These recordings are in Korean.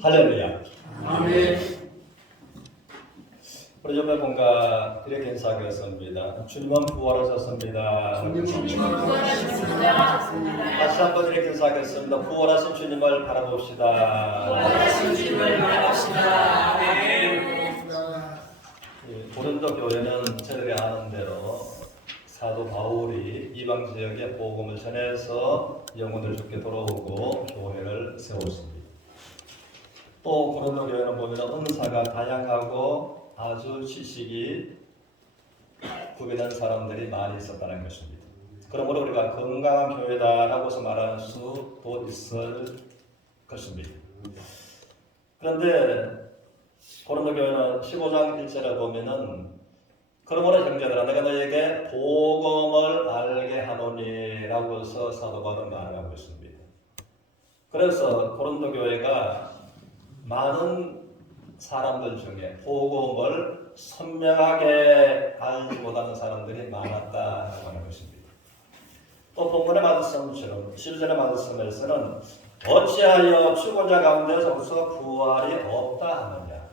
할렐루야. 아멘. 우리 주님의 뭔가 이렇게 인사하겠습니다. 주님은 부활하셨습니다. 주님은 부활하셨습니다. 다시 한번 이렇게 인사하겠습니다. 부활하신 주님을 바라봅시다. 부활하신 주님을 바라봅시다. 아멘. 고린도 교회는 저희들이 아는 대로 사도 바울이 이방 지역에 복음을 전해서 영혼들 죽게 돌아오고 교회를 세웠습니다. 또 고린도 교회는 보면 은사가 다양하고 아주 지식이 구별된 사람들이 많이 있었다는 것입니다. 그러므로 우리가 건강한 교회다라고서 말할 수도 있을 것입니다. 그런데 고린도 교회는 15장 1절에 보면은 그러므로 형제들아 내가 너에게 복음을 알게 하노니라고 해서 사도 바울은 말하고 있습니다. 그래서 고린도 교회가 많은 사람들 중에 복음을 선명하게 알지 못하는 사람들이 많았다고 하는 것입니다. 또 본문의 말씀처럼 12절의 말씀에서는 어찌하여 죽은 자 가운데서부터 부활이 없다 하느냐.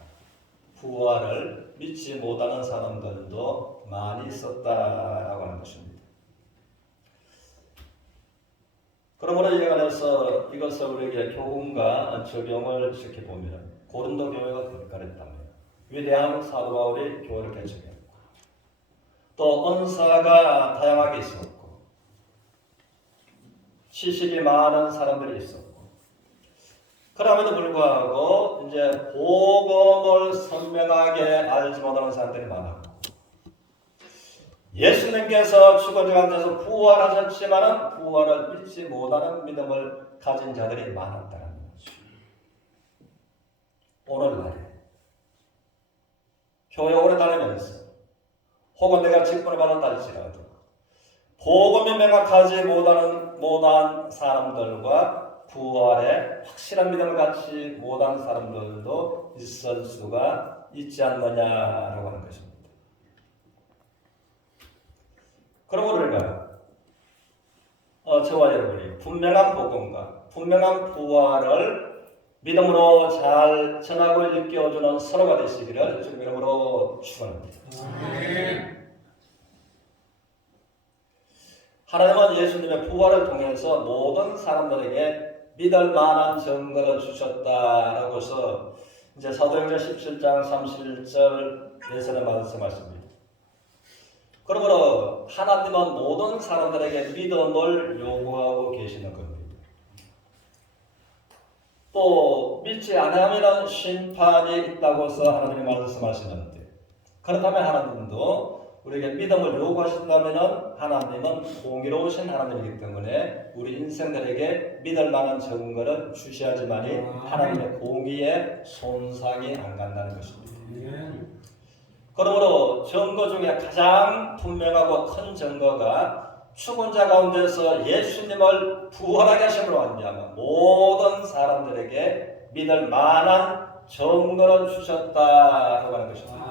부활을 믿지 못하는 사람들도 많이 있었다라고 하는 것입니다. 그러므로 이에 관해서 이것을 우리에게 교훈과 적용을 시켜보면 고린도 교회가 그랬답니다. 위대한 사도 바울이 교회를 개척했고 또 은사가 다양하게 있었고 지식이 많은 사람들이 있었고 그럼에도 불구하고 이제 복음을 선명하게 알지 못하는 사람들이 많았고 예수님께서 죽은 자 가운데서 부활하셨지만은 부활을 믿지 못하는 믿음을 가진 자들이 많았다는 거죠. 오늘날에 교회 오래 다니면서 혹은 내가 직분을 받았다 할지라도 복음이 명확하지 못한 사람들과 부활에 확실한 믿음을 갖지 못한 사람들도 있을 수가 있지 않느냐라고 하는 것입니다. 그러므로 우리가 저와 여러분이 분명한 복음과 분명한 부활을 믿음으로 잘 전하고 일깨워주는 서로가 되시기를 주님 이름으로 축원합니다. 하나님은 예수님의 부활을 통해서 모든 사람들에게 믿을 만한 증거를 주셨다라고 해서 이제 사도행전 17장 31절 예전에 말씀하십니다. 그러므로 하나님은 모든 사람들에게 믿음을 요구하고 계시는 겁니다. 또 믿지 않으면 심판이 있다고 해서 하나님이 말씀하시는데 그렇다면 하나님도 우리에게 믿음을 요구하신다면 하나님은 공의로우신 하나님이기 때문에 우리 인생들에게 믿을 만한 증거를 주셔야지만이 하나님의 공의에 손상이 안 간다는 것입니다. 그러므로 증거 중에 가장 분명하고 큰 증거가 죽은 자 가운데서 예수님을 부활하게 하심으로 말미암아 모든 사람들에게 믿을 만한 증거를 주셨다라고 하는 것입니다.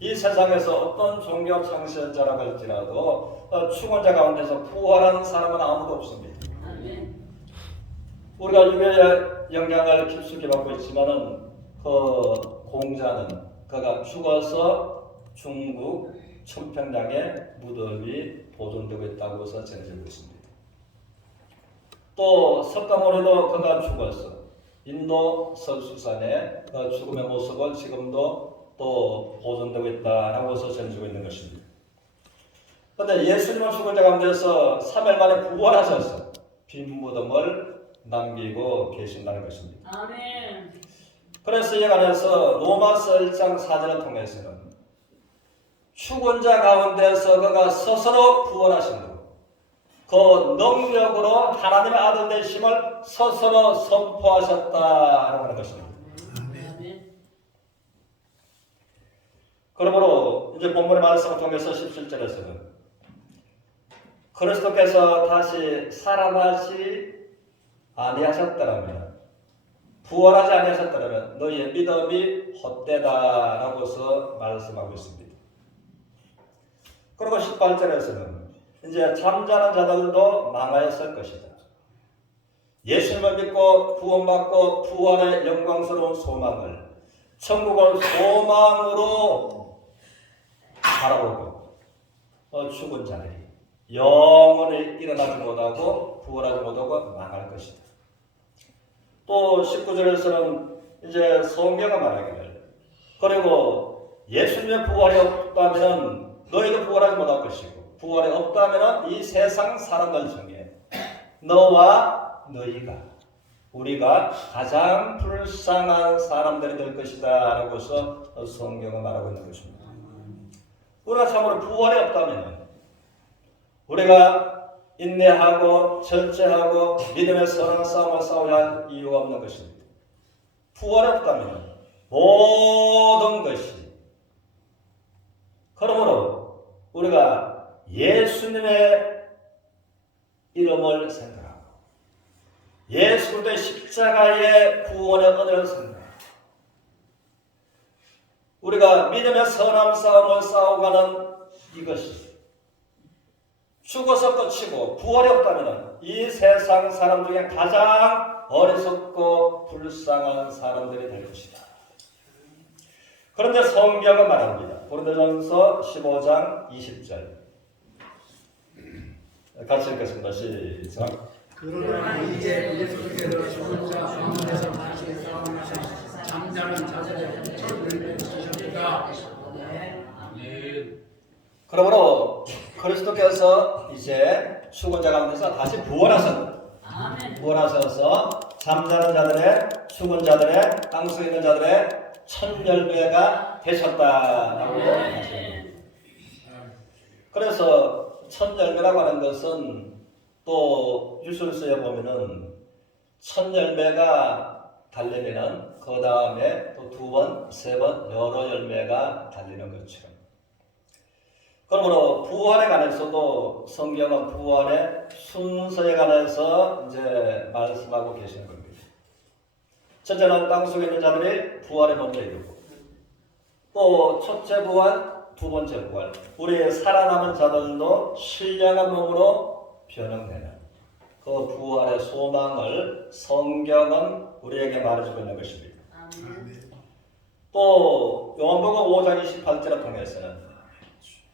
이 세상에서 어떤 종교 창시자라고 할지라도 죽은 자 가운데서 부활하는 사람은 아무도 없습니다. 우리가 유교의 영향을 깊숙이 받고 있지만은 그 공자는 그가 죽어서 중국 청평양에 무덤이 보존되고 있다고 해서 전해지고 있습니다. 또 석가모니도 그가 죽어서 인도 설수산에 그 죽음의 모습을 지금도 또 보존되고 있다라고 해서 전해지고 있는 것입니다. 그런데 예수님은 죽은 자 가운데서 3일 만에 부활하셔서 빈 무덤을 남기고 계신다는 것입니다. 아멘. 그래서 이에 관해서 로마서 1장 4절을 통해서는 죽은 자 가운데서 그가 스스로 부활하심으로 그 능력으로 하나님의 아들 되심을 스스로 선포하셨다라고 하는 것입니다. 그러므로 이제 본문의 말씀을 통해서 17절에서는 그리스도께서 다시 살아나지 아니하셨더라면 부활하지 아니하셨더라면 너희의 믿음이 헛되다라고 해서 말씀하고 있습니다. 그리고 18절에서는 이제 잠자는 자들도 망하였을 것이다. 예수님을 믿고 구원받고 부활의 영광스러운 소망을 천국을 소망으로 바라보고 죽은 자들이 영원히 일어나지 못하고 부활하지 못하고 망할 것이다. 또 19절에서는 이제 성경을 말하기를 그리고 예수님의 부활이 없다면 너희도 부활하지 못할 것이고 부활이 없다면 이 세상 사람들 중에 너와 너희가 우리가 가장 불쌍한 사람들이 될 것이다 라고서 성경은 말하고 있는 것입니다. 우리가 참으로 부활이 없다면 우리가 인내하고 절제하고 믿음의 선한 싸움을 싸워야 할 이유가 없는 것입니다. 부활이 없다면 모든 것이 그러므로 우리가 예수님의 이름을 생각하고 예수 그리스도의 십자가의 구원의 은혜를 생각하고 우리가 믿음의 선한 싸움을 싸워가는 이것이 죽어서 끝이고 부활이 없다면 이 세상 사람 중에 가장 어리석고 불쌍한 사람들이 될 것이다. 그런데 성경은 말합니다. 고린도전서 15장 20절 같이 읽겠습니다. 시작. 그러나 이제 예수께서 죽은 자 가운데서 다시 살아나사 잠자는 자들의 천을 주셨다. 그러므로 그리스도께서 이제 죽은 자 가운데서 다시 부활하셔서 잠자는 자들의 죽은 자들의 땅 속에 있는 자들의 천 열매가 되셨다라고 하십니다. 그래서 천 열매라고 하는 것은 또 유술서에 보면은 천 열매가 달리면은 그 다음에 또 두 번, 세 번 여러 열매가 달리는 것처럼. 그러므로 부활에 관해서도 성경은 부활의 순서에 관해서 이제 말씀하고 계시는 겁니다. 첫째는 땅 속에 있는 자들이 부활에 먼저 이르고 또 첫째 부활, 두 번째 부활, 우리의 살아남은 자들도 신령한 몸으로 변형되는 그 부활의 소망을 성경은 우리에게 말해주고 있는 것입니다. 또 요한복음 5장 28절을 통해서는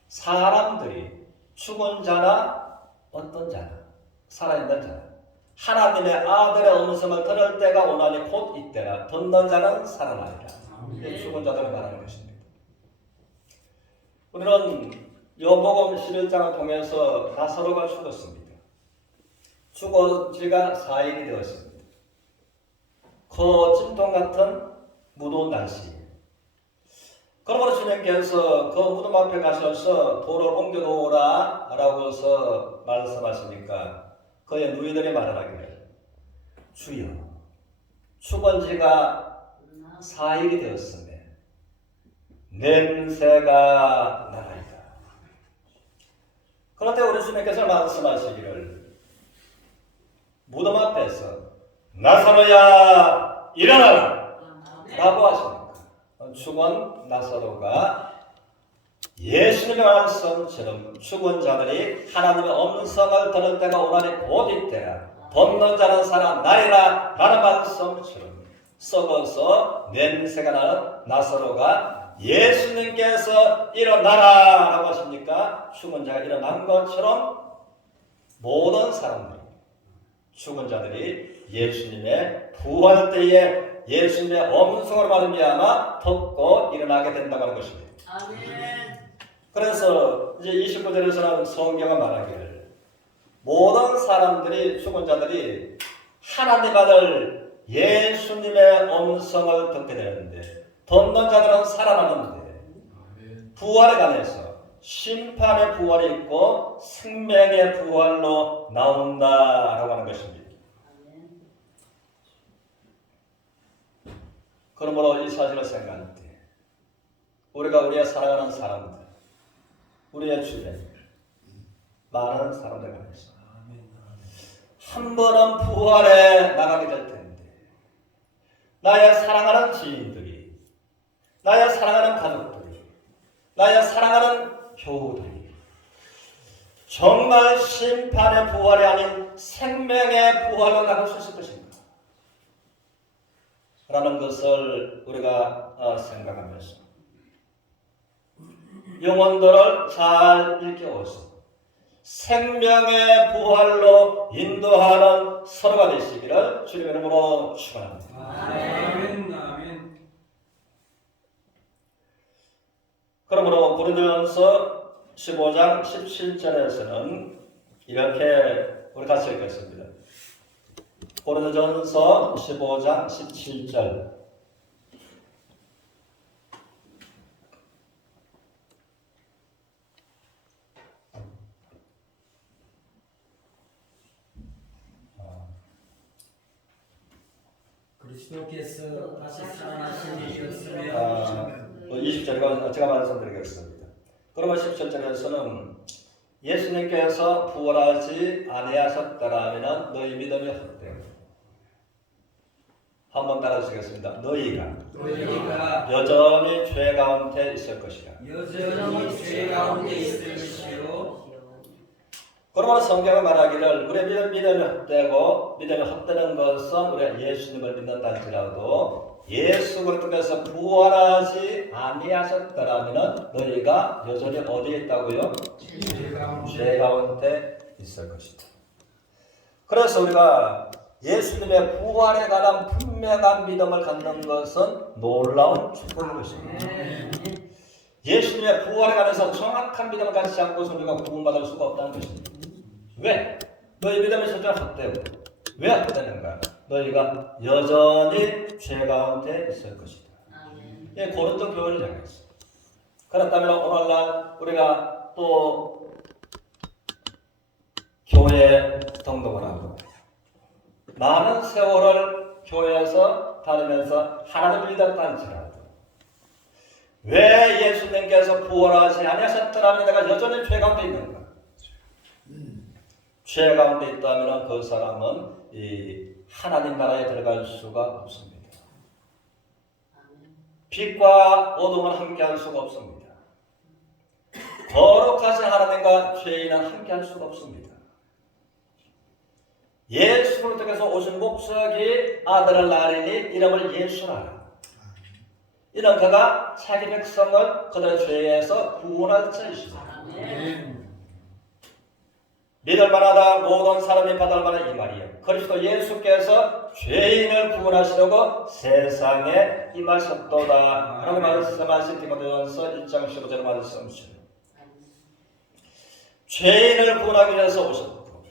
사람들이 죽은 자나 어떤 자나 살아있는 자나 하나님의 아들의 음성을 들을 때가 오나니 곧 이때라 듣는 자는 살아나리라. 죽은 자들을 말하는 것입니다. 우리는 요한복음 11장을 통해서 나사로가 죽었습니다. 죽은 지가 4일이 되었습니다. 그 찜통 같은 무더운 날씨. 그러므로 주님께서 그 무덤 앞에 가셔서 돌을 옮겨놓으라 라고 해서 말씀하시니까 그의 누이들이 말하기를 주여 죽은 지가 4일이 되었으며 냄새가 나나이다. 그런데 우리 주님께서 말씀하시기를 무덤 앞에서 나사로야 일어나라 라고 하십니다. 죽은 나사로가 예수님의 말씀처럼 죽은 자들이 하나님의 음성을 들을 때가 오나니 곧 이때라 듣는 자는 살아나리라 라는 말씀처럼 썩어서 냄새가 나는 나사로가 예수님께서 일어나라 라고 하십니까? 죽은 자가 일어난 것처럼 모든 사람들이 죽은 자들이 예수님의 부활 때에 예수님의 음성을 말미암아 듣고 일어나게 된다고 하는 것입니다. 아멘. 그래서 이제 29절에서는 성경을 말하기를 모든 사람들이 죽은 자들이 하나님 아들 예수님의 음성을 듣게 되는데 듣는 자들은 살아나는데 부활에 관해서 심판의 부활이 있고 생명의 부활로 나온다라고 하는 것입니다. 그러므로 이 사실을 생각할 때 우리가 우리의 사랑하는 사람들, 우리의 주변, 많은 사람들 관해서 한 번은 부활에 나가게 될 텐데 나의 사랑하는 지인들이, 나의 사랑하는 가족들이, 나의 사랑하는 교우들이 정말 심판의 부활이 아닌 생명의 부활로 나갈 수 있을 것인가? 라는 것을 우리가 생각하면서 영혼들을 잘 일깨워서 생명의 부활로 인도하는 서로가 되시기를 주님의 이름으로 축원합니다. 아멘. 아멘. 그러므로 고린도전서 15장 17절에서는 이렇게 우리 같이 읽겠습니다. 고린도전서 15장 17절. 그리스도께서 다시 살아나신 이였으며 20절과 제가 말씀드리겠습니다. 그러면 17절에서는 예수님께서 부활하지 아니하셨더라면 너희 믿음이 헛되고, 한번 따라주시겠습니다. 너희가 여전히 죄 가운데 있을 것이라. 여전히 죄 가운데 있을 것이요. 그러므로 성경은 말하기를 우리의 믿음이 헛되고, 믿음이 헛되는 것은 우리가 예수님을 믿는다할지라도 예수 그리스도께서 부활하지 아니하셨더라면 너희가 여전히 어디에 있다고요? 죄 가운데 있을 것이다. 그래서 우리가 예수님의 부활에 관한 분명한 믿음을 갖는 것은 놀라운 축복인 것입니다. 예수님의 부활에 관해서 정확한 믿음을 갖지 않고서 우리가 구원받을 수가 없다는 것입니다. 왜? 너희 믿음이 절대로 헛되고, 왜 헛되는가? 너희가 여전히 죄 가운데 있을 것이다. 이 고린도 교회를 향해서. 그렇다면 오늘날 우리가 또 교회에 등록을 하고 많은 세월을 교회에서 다니면서 하나님을 믿었다 할지라도 왜 예수님께서 부활하지 아니하셨더라면 내가 여전히 죄 가운데 있는가? 죄 가운데 있다면 그 사람은 이 하나님 나라에 들어갈 수가 없습니다. 빛과 어둠은 함께할 수가 없습니다. 거룩하신 하나님과 죄인은 함께할 수가 없습니다. 예수를 통해서 오신 목적이 아들을 낳으리니 이름을 예수라. 이는 그가 자기 백성을 그들의 죄에서 구원할 자이시다. 믿을 만하다 모든 사람이 받을 만한 이 말이에요. 그리스도 예수께서 죄인을 구원하시려고 세상에 임하셨도다 라고 말씀하신 디모데전서 1장 15절 말씀이죠. 죄인을 구원하기 위해서 오셨고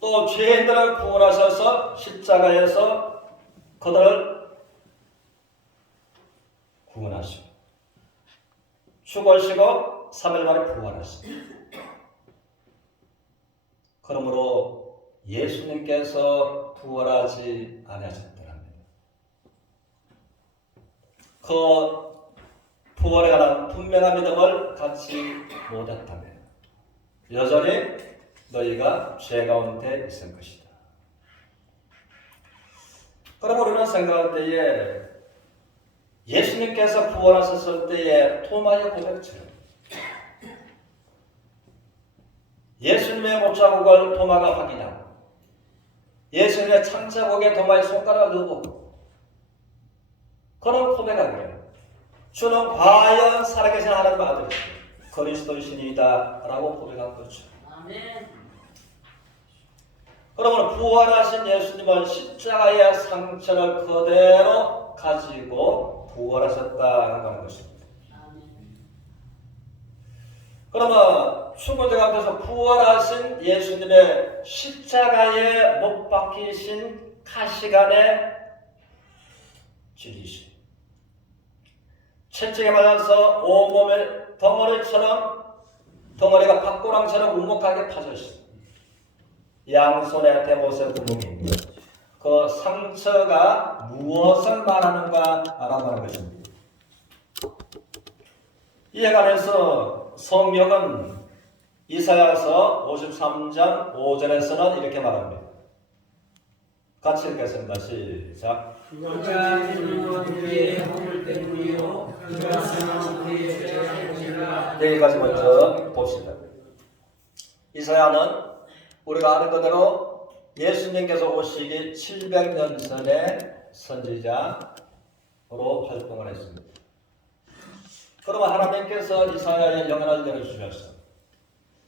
또 죄인들을 구원하셔서 십자가에서 그들을 구원하시고 죽으시고 3일 만에 부활하시고, 그러므로 예수님께서 부활하지 아니하셨더라면 그 부활에 관한 분명한 믿음을 갖지 못했다면 여전히 너희가 죄 가운데 있을 것이다. 그럼 우리는 생각할 때에 예수님께서 부활하셨을 때의 토마의 고백처럼 예수님의 못자국을 도마가 확인하고 예수님의 창자국에 도마의 손가락을 넣어보고 그런 고백하기를 주는 과연 살아계신 하나님의 아들이시고 그리스도이시니이다 라고 고백한 거죠. 아멘. 그러면 부활하신 예수님은 십자가의 상처를 그대로 가지고 부활하셨다라고 하는 것입니다. 그러면 죽은 자 가운데서 부활하신 예수님의 십자가에 못 박히신 가시관에 찔리신 채찍에 맞아서 온몸에 덩어리가 박고랑처럼 우묵하게 파졌습니다. 양손에 대못의 구멍이 그 상처가 무엇을 말하는가 알아보는 것입니다. 이에 관해서 성경은 이사야서 53장 5절에서는 이렇게 말합니다. 같이 읽겠습니다. 시작. 그가 죽는 우리의 허물 때문이요 그가 사는 우리의 죄가 아니라. 여기까지 먼저 봅시다. 이사야는 우리가 아는 그대로 예수님께서 오시기 700년 전에 선지자로 활동을 했습니다. 그러면 하나님께서 이사야의 영혼을 열어주셨어.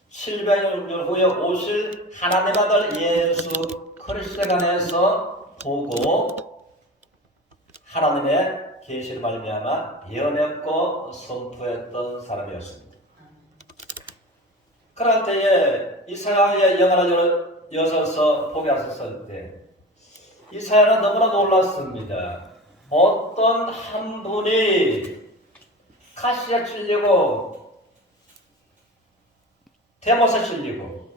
700년 후에 오실 하나님 아들 예수 그리스도에 관해서 보고 하나님의 계시를 말미암아 예언했고 선포했던 사람이었습니다. 그럴 때에 이사야의 영혼을 여셔서 보게 하셨을 때 이사야는 너무나 놀랐습니다. 어떤 한 분이 가시에 찔리고 대못에 찔리고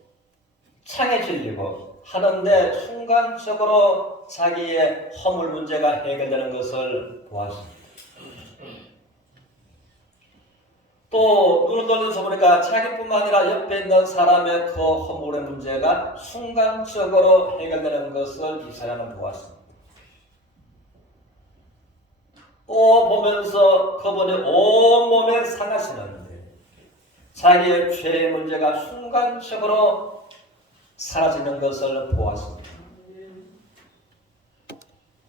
창에 찔리고 하는데 순간적으로 자기의 허물 문제가 해결되는 것을 보았습니다. 또 눈을 돌려서 보니까 자기뿐만 아니라 옆에 있는 사람의 그 허물의 문제가 순간적으로 해결되는 것을 이사야는 보았습니다. 또 보면서 그분이 온몸에 상하시는데 자기의 죄의 문제가 순간적으로 사라지는 것을 보았습니다.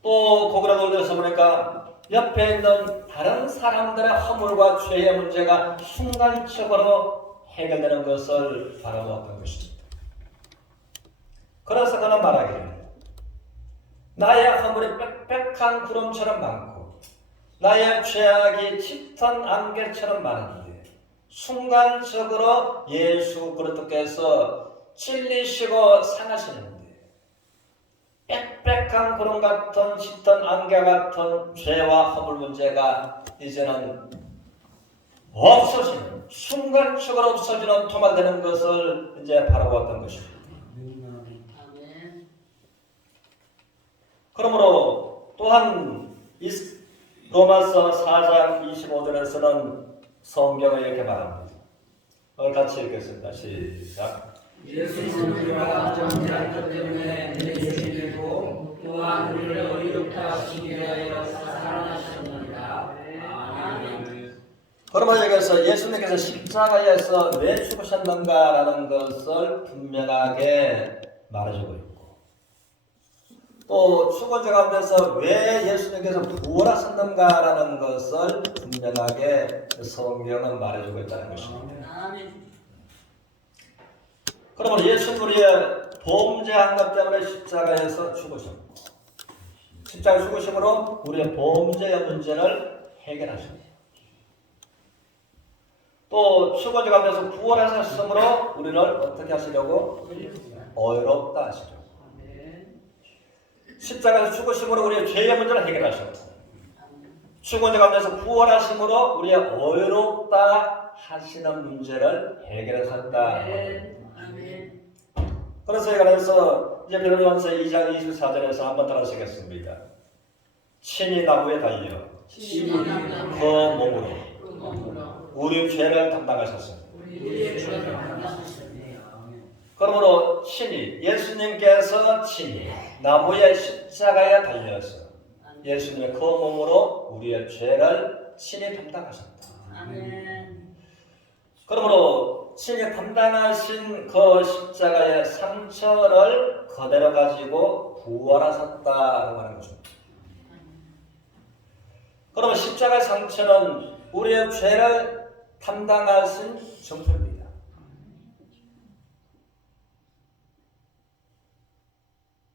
또 고개를 돌려서 보니까 옆에 있는 다른 사람들의 허물과 죄의 문제가 순간적으로 해결되는 것을 바라보았던 것입니다. 그래서 그는 말하기를 나의 허물이 빽빽한 구름처럼 많고 나의 죄악이 짙은 안개처럼 많은데 순간적으로 예수 그리스도께서 찔리시고 상하시는데 빽빽한 구름 같은 짙은 안개 같은 죄와 허물 문제가 이제는 없어지는 순간적으로 없어지는 도말되는 것을 이제 바라보았던 것입니다. 그러므로 또한 로마서 4장 25절에서는 성경을 이렇게 말합니다. 오늘 같이 읽겠습니다. 시작. 예수는 우리가 정죄한 것 때문에 내주신 되고 또한 우리를 의롭다 하시기 위하여 살아나셨느니라. 아멘. 그러면 여기서 예수님께서 십자가에서 왜 죽으셨는가라는 것을 분명하게 말해주고 있고 또 죽은 자 가운데서 왜 예수님께서 부활하셨는가라는 것을 분명하게 성경은 말해주고 있다는 것입니다. 그러면 예수는 우리의 범죄한 것 때문에 십자가에서 죽으셨고 십자가 죽으심으로 우리의 범죄의 문제를 해결하십니다. 또 죽은 자 가운데서 부활하셨으므로 우리를 어떻게 하시려고? 의롭다 하시려고. 십자가에서 죽으심으로 우리의 죄의 문제를 해결하셨고 죽은 자 가운데서 부활하심으로 우리의 의롭다 하시는 문제를 해결하셨다. 그래서 이거에서 이제 베드로전서 2장 24절에서 한번 따라하시겠습니다. 친히 나무에 달려 그 몸으로 우리 죄를 담당하셨습니다. 그러므로 친히 예수님께서 친히 나무의 십자가에 달려서 예수님의 그 몸으로 우리의 죄를 친히 담당하셨다. 그러므로 친히 담당하신 그 십자가의 상처를 그대로 가지고 부활하셨다고 하는 것입니다. 그러면 십자가의 상처는 우리의 죄를 담당하신 증표입니다.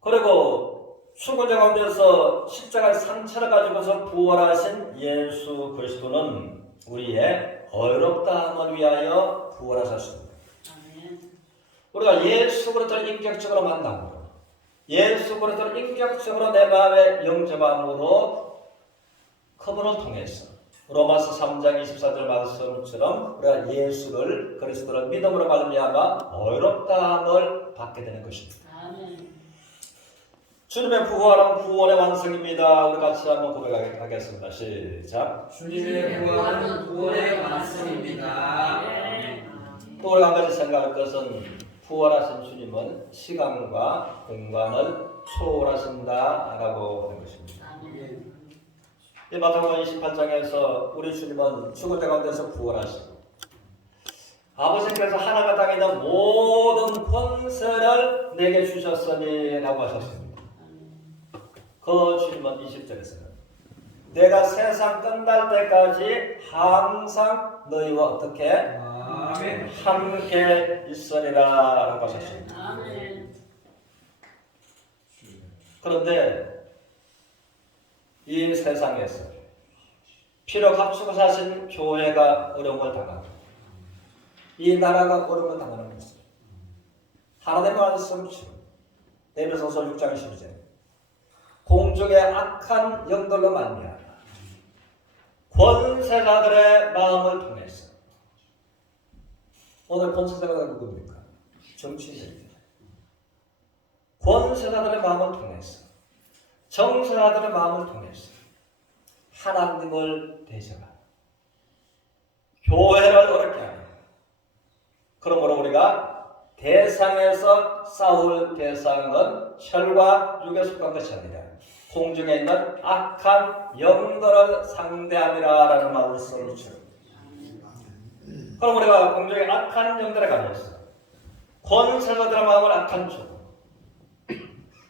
그리고 죽은 자 가운데서 십자가의 상처를 가지고서 부활하신 예수 그리스도는 우리의 의롭다함을 위하여 부활하셨습니다. 우리가 예수 그리스도를 인격적으로 만남으로 예수 그리스도를 인격적으로 내 마음에 영접함으로 그분을 통해서 로마서 3장 24절 말씀처럼 우리가 예수를 그리스도를 믿음으로 말미암아 의롭다함을 받게 되는 것입니다. 주님의 부활은 구원의 완성입니다. 우리 같이 한번 고백하겠습니다. 시작. 주님의 부활은 구원의 완성입니다. 또 우리가 한 가지 생각할 것은 부활하신 주님은 시간과 공간을 초월하신다라고 하는 것입니다. 이 마태복음 28장에서 우리 주님은 죽은 자 가운데서 부활하시고 아버지께서 하나님 땅에 있는 모든 권세를 내게 주셨으니 라고 하셨습니다. 그 주님은 20절에서는 내가 세상 끝날 때까지 항상 너희와 어떻게 아멘. 함께 있으리라 라고 하셨습니다. 아멘. 그런데 이 세상에서 피로 갖추고 사신 교회가 어려움을 당하고 이 나라가 어려움을 당하는 것은 하나님의 말씀처럼 에베소서 6장 12절 공중의 악한 영들로 말미암아 권세자들의 마음을 통해서 오늘 권세자가 누굽니까? 정치인입니다. 권세자들의 마음을 통해서 정세자들의 마음을 통해서 하나님을 대적하고 교회를 어렵게 하는 그러므로 우리가 대상에서 싸울 대상은 혈과 육에 속한 것이 아니라 공중에 있는 악한 영들을 상대함이라는 말씀을 주는 그럼 우리가 공중에 악한 영들에 관해서 권세자들의 마음을 악한 쪽으로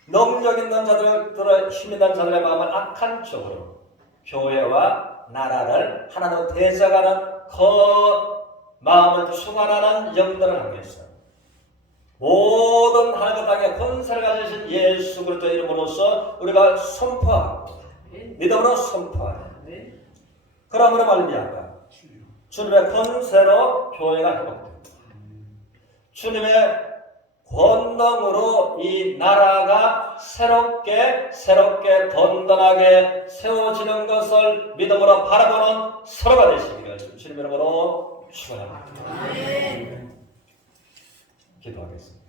능력 있는 자들, 힘 있는 자들의 마음을 악한 쪽으로 교회와 나라를 하나로 대적하는 그 마음을 충만하는 영들을 향해서 모든 하나님 땅에 권세를 가지신 예수 그리스도 이름으로써 우리가 선포하고 믿음으로 선포하는 그러므로 말미암아 주님의 권세로 교회가 회복됩니다. 주님의 권능으로 이 나라가 새롭게 든든하게 세워지는 것을 믿음으로 바라보는 서로가 되시기를 주님 이름으로 축원합니다. 기도하겠습니다.